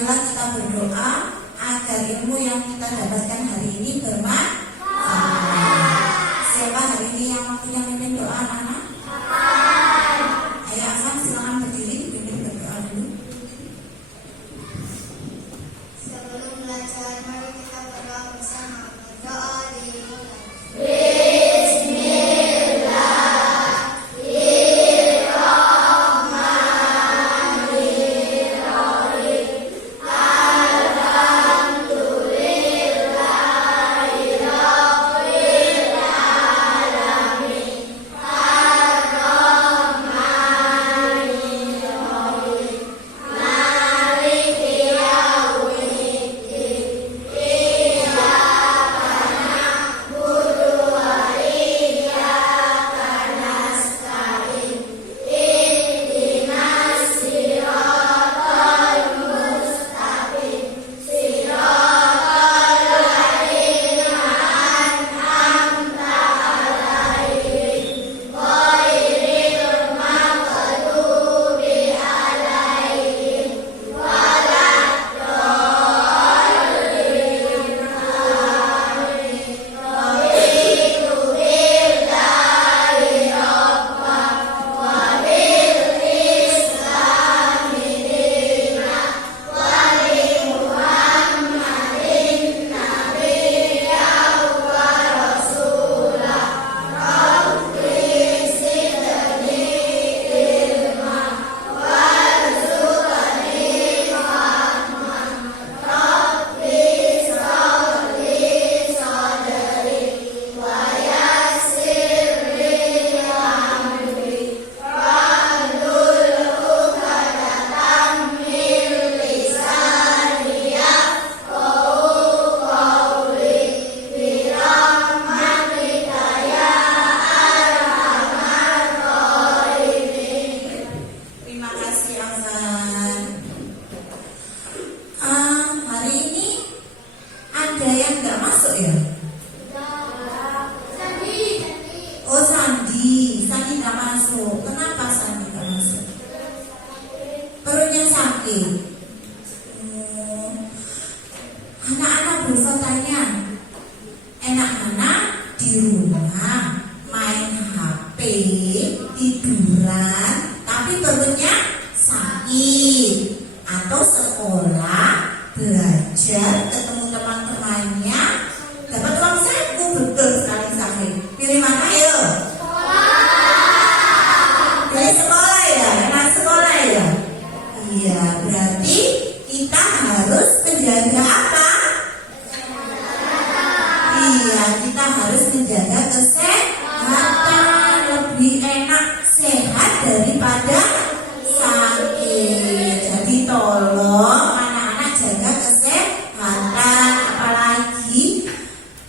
marilah kita berdoa agar ilmu yang kita dapatkan hari ini bermanfaat. Siapa hari ini yang waktunya mimpin doa anak-anak? Ayo Afan, silakan berdiri dipimpin berdoa dulu. Sebelum belajar, mari kita berdoa bersama. Berdoa dimulai. Anak-anak bertanya, enak-enak di rumah main HP, tiduran, tapi perutnya sakit, atau sekolah belajar ketemu teman-temannya dapat uang saku, betul sekali sakit. Pilih mana ya? Pilih sekolah ya, enak sekolah ya. Iya, berarti kita harus menjaga apa? Iya, kita harus menjaga kesehatan. Lebih enak sehat daripada sakit. Jadi tolong anak-anak jaga kesehatan. Apalagi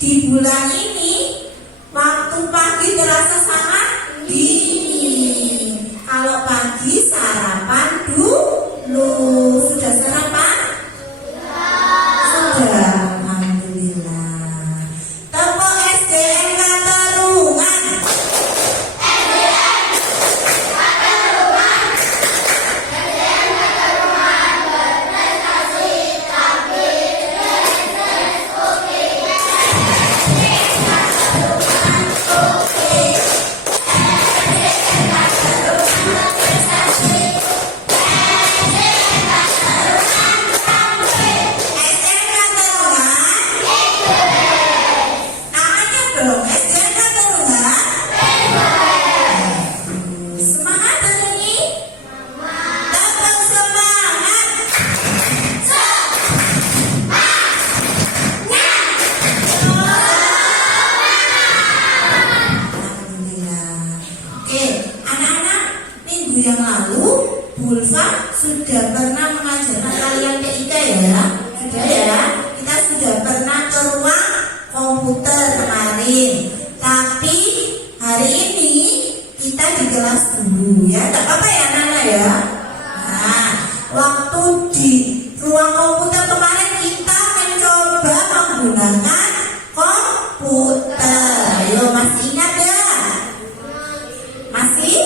di bulan ini waktu pagi terasa sangat dingin. Kalau pagi sarapan dulu. Sudah sarapan? Sudah. Alhamdulillah. Tepuk SDN Katerungan. Yang lalu Bulfa sudah pernah mengajarkan kalian TIK ya? Sudah ya? Kita sudah pernah ke ruang komputer kemarin. Tapi hari ini kita di kelas dulu ya. Tidak apa-apa ya Nana ya? Nah, waktu di ruang komputer kemarin kita mencoba menggunakan komputer. Ayo masih ingat ya? Masih?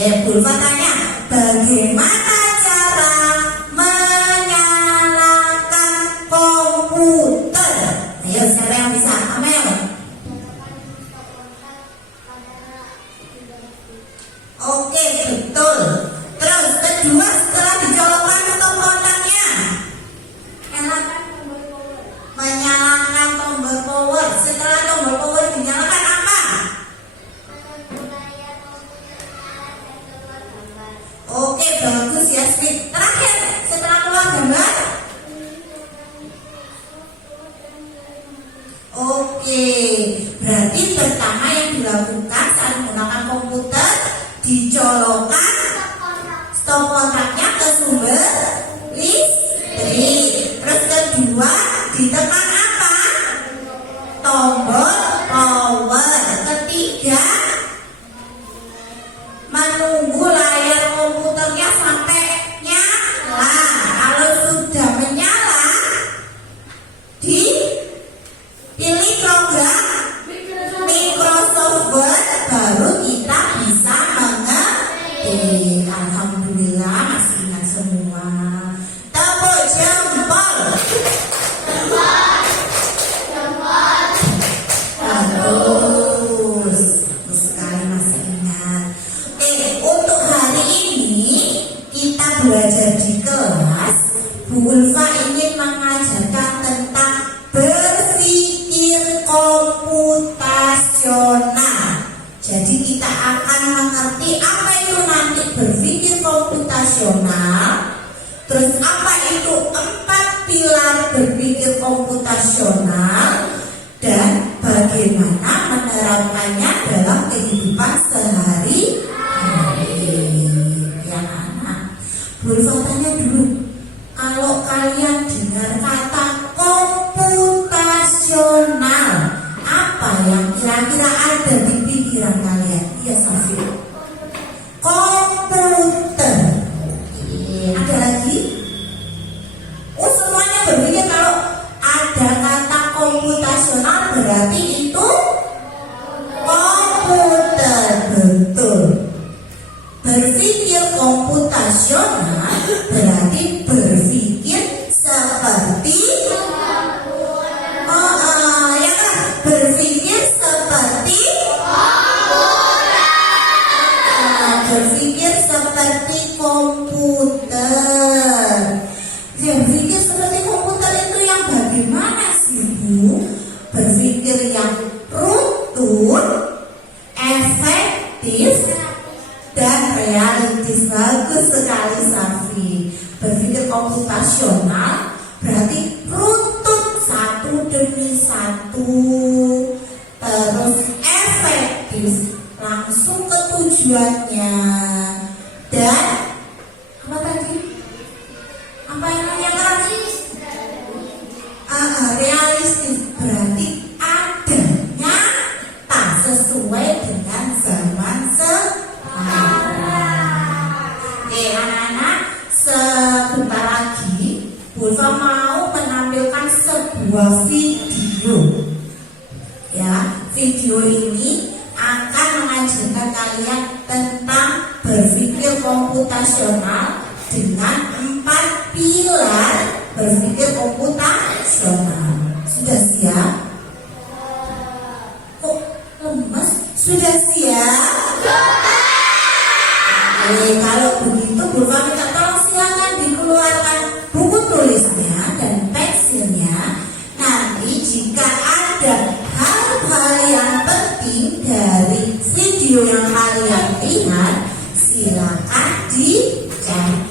Bulfa tanya, bagaimana cara menyalakan betul. Terus kedua, setelah dicolokkan stop kontaknya, menyalakan tombol power. Setelah tombol power dinyalakan apa? Oke, bagus ya, Smith. Terakhir, setelah keluar gambar. Oke, berarti pertama yang dilakukan saat menggunakan komputer, dicolokkan stop kontaknya ke sumber listrik. Terus kedua, ditekan apa? Tombol power. Ketiga, menunggu layar komputernya sampai nyala. Kalau sudah menyala, dipilih program Microsoft Word, baru kita bisa mengetik. Alhamdulillah masih ingat semua. Tepuk jempol. Bagus. Bagus sekali masih ingat. Untuk hari ini kita belajar di kelas. Bu Ulfa ingin mengajarkan tentang berpikir komputasional. Jadi kita akan mengerti apa itu nanti berpikir komputasional. Terus apa itu 4 pilar berpikir komputasional dan bagaimana menerapkannya dalam kehidupan sehari-hari. Ya anak, Bu Ulfa tanya dulu, kalau kalian dengar kata komputasional, apa yang kira-kira ada di pikiran kalian? Iya, Safi. Komputer. Ada lagi? Oh, semuanya berpikir kalau ada kata komputasional berarti itu komputer. Betul. Berpikir komputasional berarti berpikir seperti ya kan? Berpikir seperti berpikir seperti komputer. Berpikir seperti komputer itu yang bagaimana sih, Bu? Berpikir yang runtut, efektif, dan realistis. Bagus sekali, Safi. Berpikir komputasional berarti runtut satu demi satu, terus efektif, langsung ke tujuannya, dan apa tadi? Apa yang namanya tadi? Realistis berarti ada, nyata, sesuai dengan zaman sekarang. Oke, anak-anak, sebentar lagi Bu Ulfa mau menampilkan sebuah video. Ya, video ini akan mengajarkan kalian tentang berpikir komputasional dengan 4 pilar berpikir komputasional. Sudah siap? Kok lemes? Sudah siap? Oke, kalau begitu Bu Ulfa minta tolong silakan dikeluarkan buku tulisnya dan pensilnya. Nanti jika ada hal-hal yang penting dari video yang kalian lihat, silakan dicatat.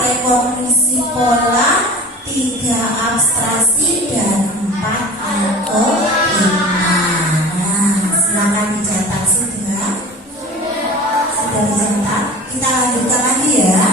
rekognisi pola, 3 abstraksi, dan 4 algoritma. Nah, silakan dicatat sudah. Sudah dicatat. Kita lanjutkan lagi ya.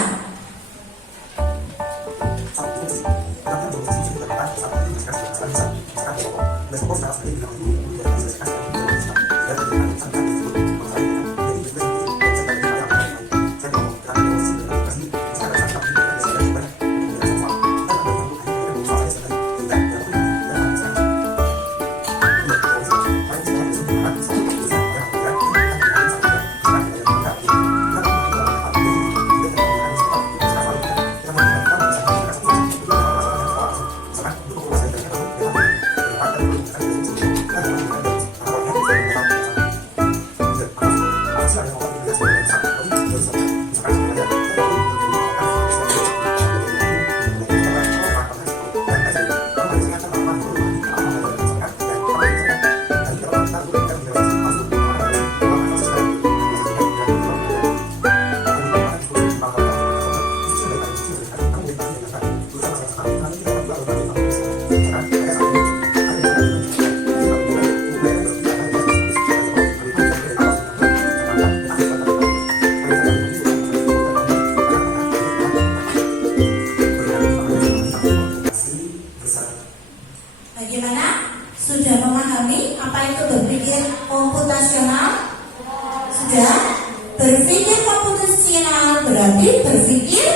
Bagaimana? Sudah memahami apa itu berpikir komputasional? Sudah? Berpikir komputasional berarti berpikir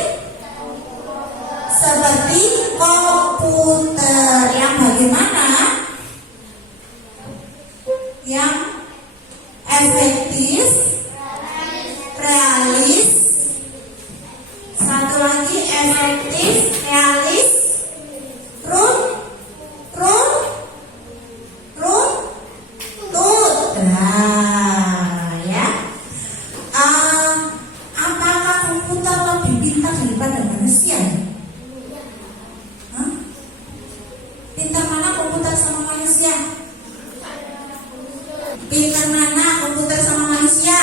seperti komputer. Yang bagaimana? Yang efektif, realis. Satu lagi, efektif, realis, Nah, ya. Apakah komputer lebih pintar daripada manusia? Hah? Pintar mana komputer sama manusia? Pintar mana komputer sama manusia?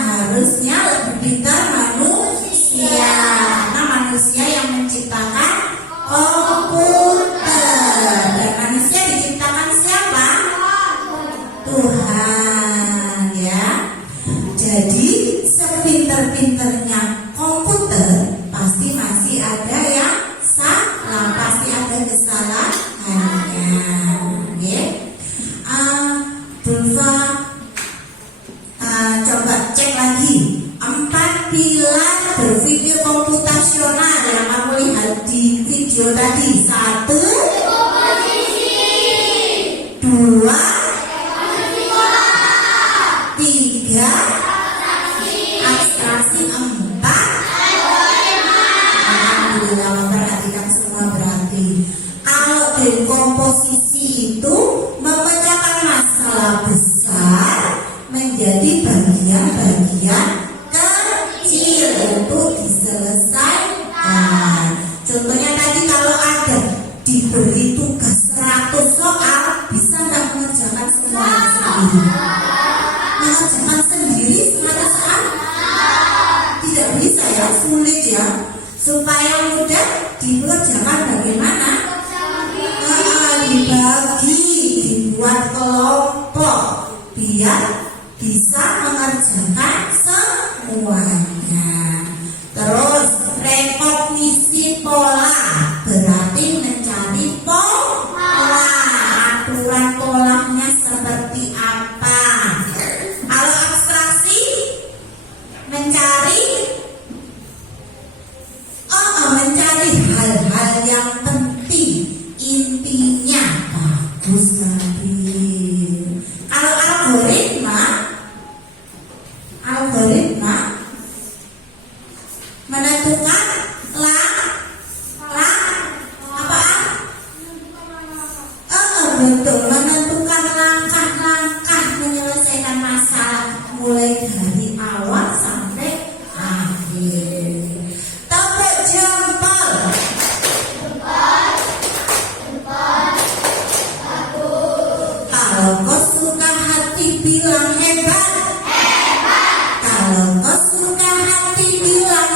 Harusnya lebih pintar manusia. Karena manusia yang menciptakan komputer. Dan manusia diciptakan siapa? Tuhan, ya. Jadi sepinter-pinternya komputer pasti masih ada yang salah, pasti ada kesalahannya. Oke. Bulva, coba cek lagi 4 pilar berpikir komputasional yang kamu lihat di video tadi. 1, 2, 3, abstraksi, 4. Alhamdulillah, memperhatikan semua berarti. Kalau dekomposisi itu memecahkan masalah besar menjadi bagian-bagian kecil untuk diselesaikan. Contohnya tadi kalau ada diberi tugas 100 soal, bisa nggak mengerjakan semuanya sendiri? Mengerjakan sendiri 100 soal? Tidak bisa ya, sulit ya. Supaya mudah dikerjakan bagaimana? Dibagi, dibuat kelompok biar bisa mengerjakan semuanya. Terus rekognisi pola berarti mencari pola, aturan polanya seperti apa. Kalau abstraksi mencari hal-hal yang penting, intinya. Bagus sekali. Kalau algoritma menentukan betul, menentukan langkah-langkah menyelesaikan masalah mulai dari awal sampai akhir. Tepuk jempol. Kalau kau suka hati bilang hebat. Kalau kau suka hati bilang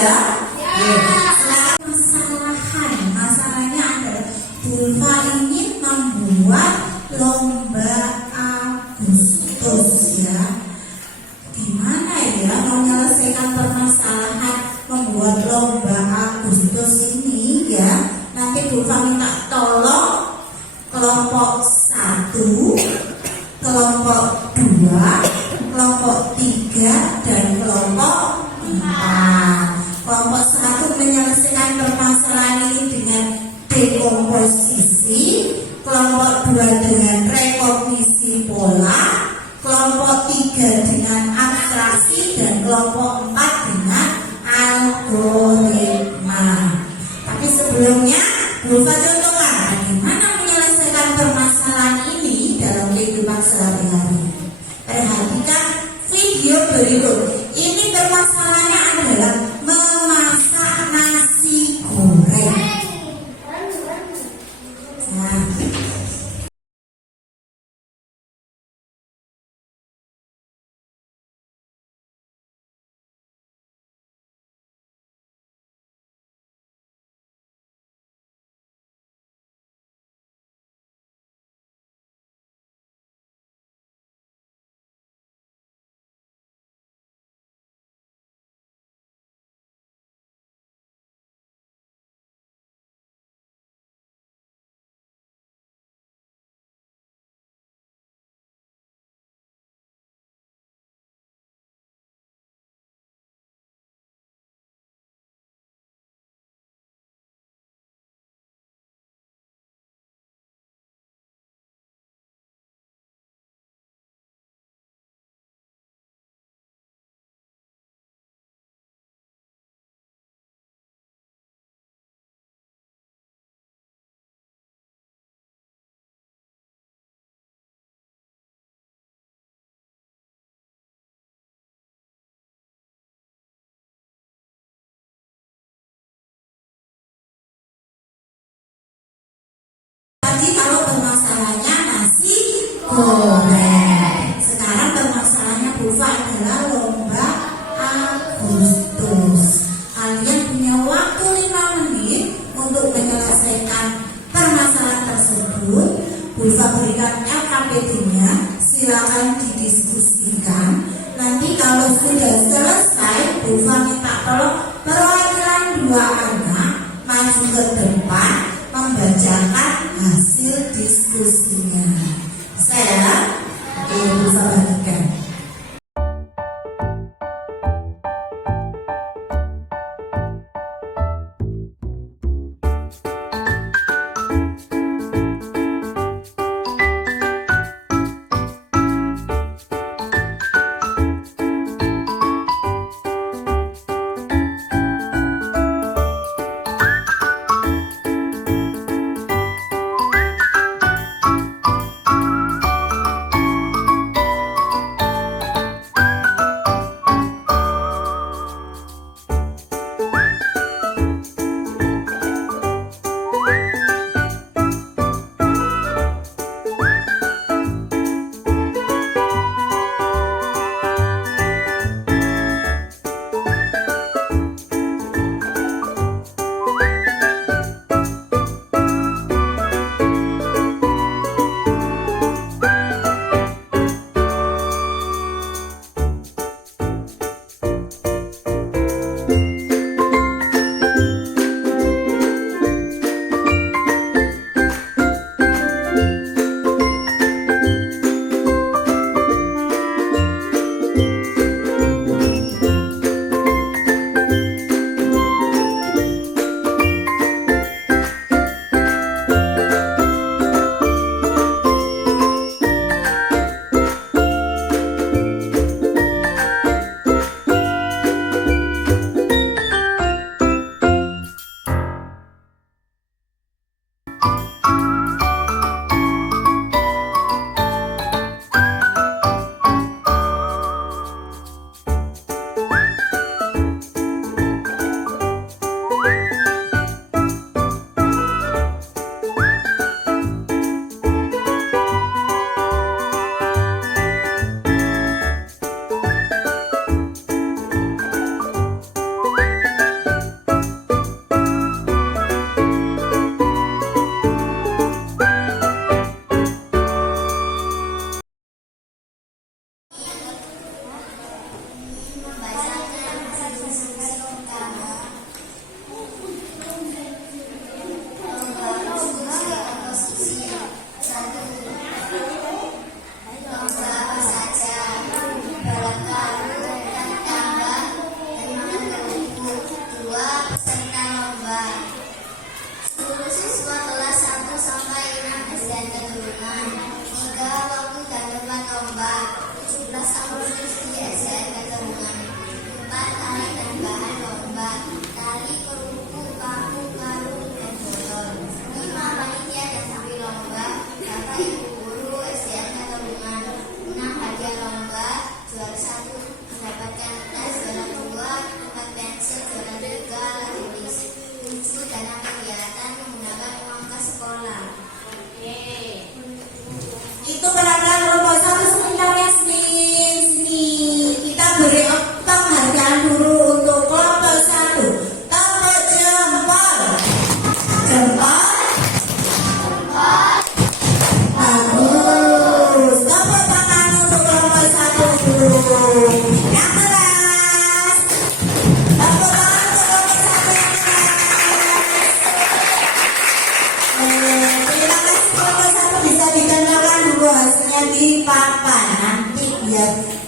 ya? Sekarang masalahnya adalah Bulfa ingin membuat lomba Agustus ya. Gimana ya menyelesaikan permasalahan membuat lomba Agustus ini ya? Nanti Bulfa minta tolong kelompok 1, kelompok 2, kelompok 3, dan kelompok 4. Kelompok 1 menyelesaikan permasalahan ini dengan dekomposisi, kelompok 2 dengan rekognisi pola, kelompok 3 dengan abstraksi, dan kelompok 4 dengan algoritma. Tapi sebelumnya Bulfa contohkan bagaimana menyelesaikan permasalahan ini dalam kehidupan sehari-hari. Perhatikan video berikut. Ini permasalahannya adalah memasak nasi goreng. Nah, tadi kalau permasalahannya nasi goreng. Sekarang permasalahannya Bulfa adalah lomba Agustus. Kalian punya waktu 5 menit untuk menyelesaikan permasalahan tersebut. Bulfa berikan LKPD-nya, silakan didiskusikan. Nanti kalau sudah selesai, Bulfa minta tolong perwakilan 2 anak maju ke depan membacakan hasil diskusinya. Saya Bulfa bagikan.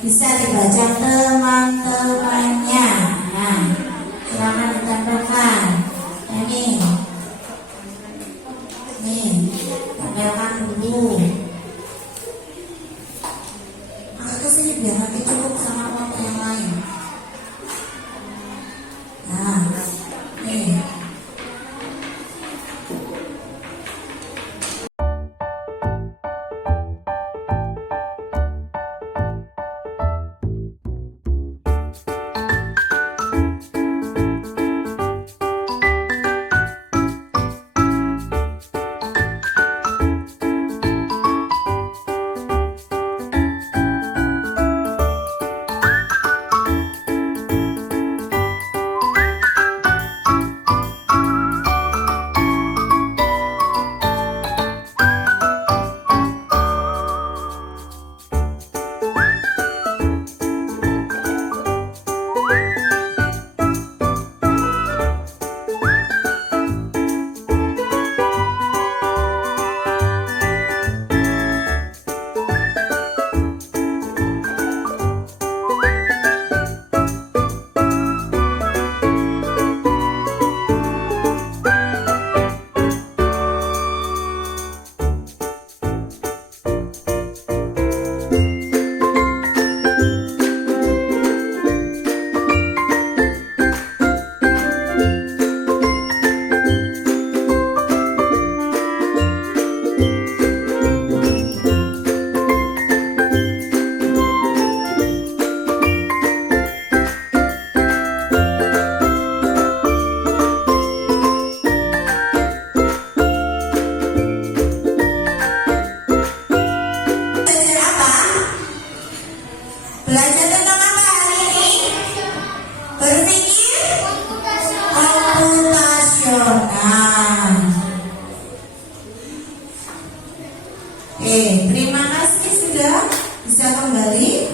bisa dibaca teman-temannya. Nah, silakan ditempelkan. Ini, tempelkan dulu. Angkat ke sini biar nanti cukup sama kelompok yang lain. Nah, nih. Belajar tentang apa hari ini? Berpikir komputasional. Terima kasih sudah bisa kembali.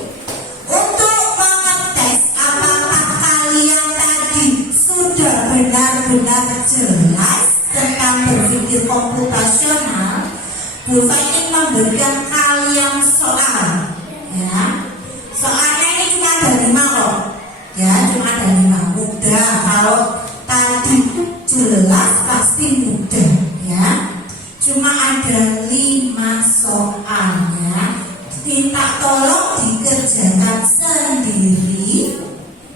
Untuk mengetes apakah kalian tadi sudah benar-benar jelas tentang berpikir komputasional, Bulfa ingin memberikan kalian soal, ya. Soalnya ini cuma ada 5 loh, ya, cuma ada 5. Mudah, kalau tadi jelas pasti mudah, ya. Cuma ada 5 soal, ya. Minta tolong dikerjakan sendiri,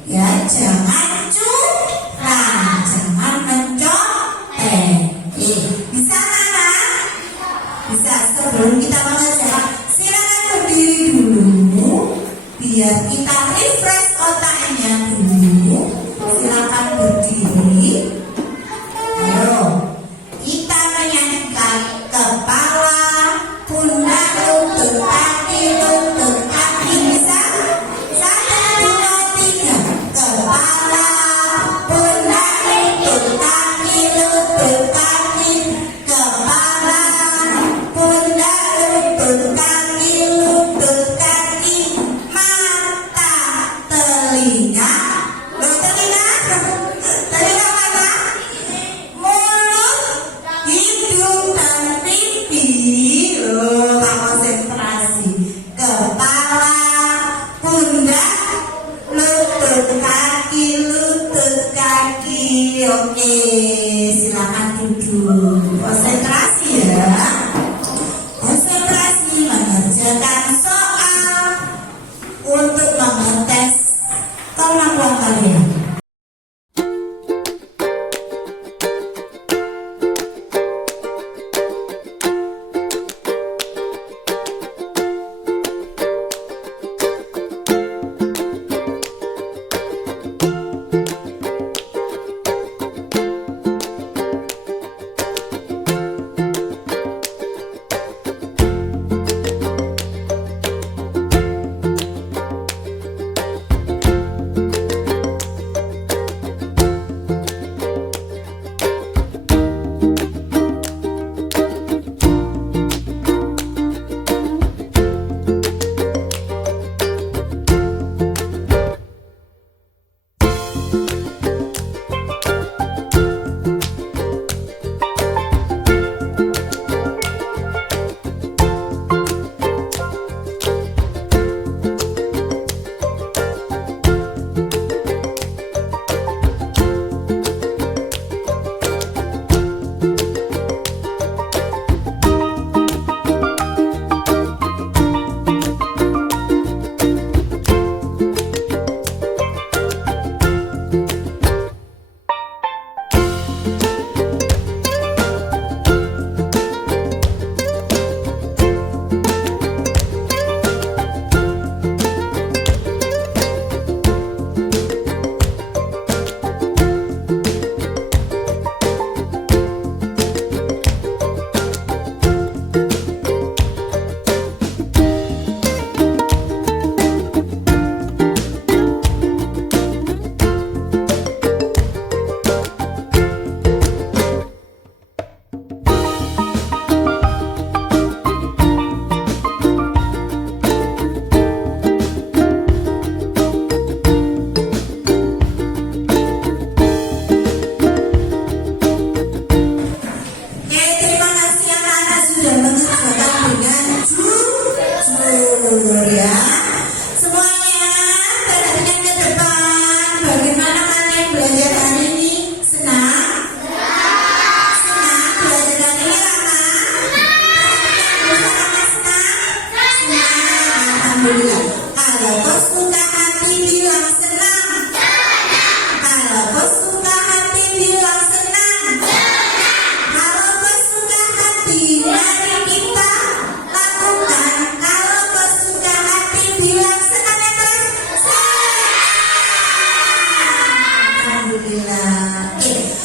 ya. Jangan curang, jangan mencontek. Bisa kan? Bisa. Sebelum kita mengerjakan, silakan berdiri dulu. Biar kita refresh otaknya dulu. Silakan berdiri. Ayo, kita menyanyikan kepala, pundak, lutut, kaki, bisa? 1, 2, 3. Kepala, pundak, lutut, kaki, kepala, pundak, lutut, kaki, mata, telinga, telinga mana? Mulut, hidung, dan pipi. Konsentrasi. Kepala, pundak, lutut kaki. Oke, silakan duduk. Konsentrasi ya. Konsentrasi mengerjakan soal untuk mengetes kemampuan kalian. Alhamdulillah. Oke.